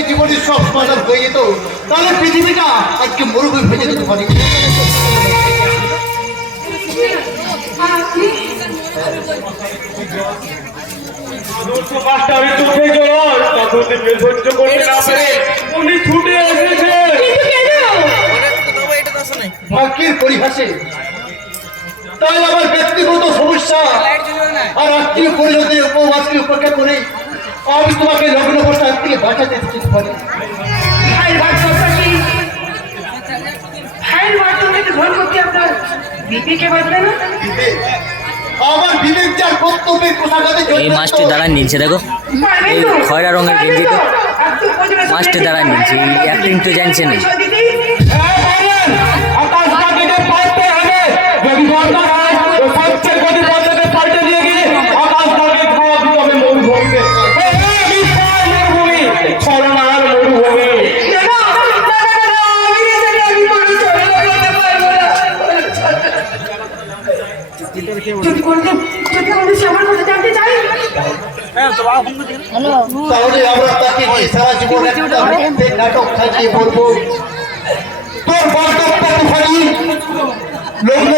যদি জীবনের সব সমাধান হয়ে যেত তাহলে পৃথিবীটা আজকে মরুভূমি হয়ে যেত পারি। ভাগ্যের পরিহাসে তাই আমার ব্যক্তিগত সমস্যা আর আত্মীয় পরিজনদের উপবাসকে উপেক্ষা করে আমি তোমাকে লগ্ন প্রসাদ থেকে বাঁচাতে দিতে পারি। আমার বিবেক যার কর্তব্যের পোশাকাতে এই মাছটি দাঁড়ায় নিচ্ছে, দেখো এই খয়রা রঙের গেঞ্জিতে মাছটি দাঁড়ায় নিচ্ছে। অ্যাক্টিং তো জানছে না। তাহলে আমরা তাকে সারা জীবন একটা নাটক সাজিয়ে বলবো তোর বক্তব্য তুফানি লগ্ন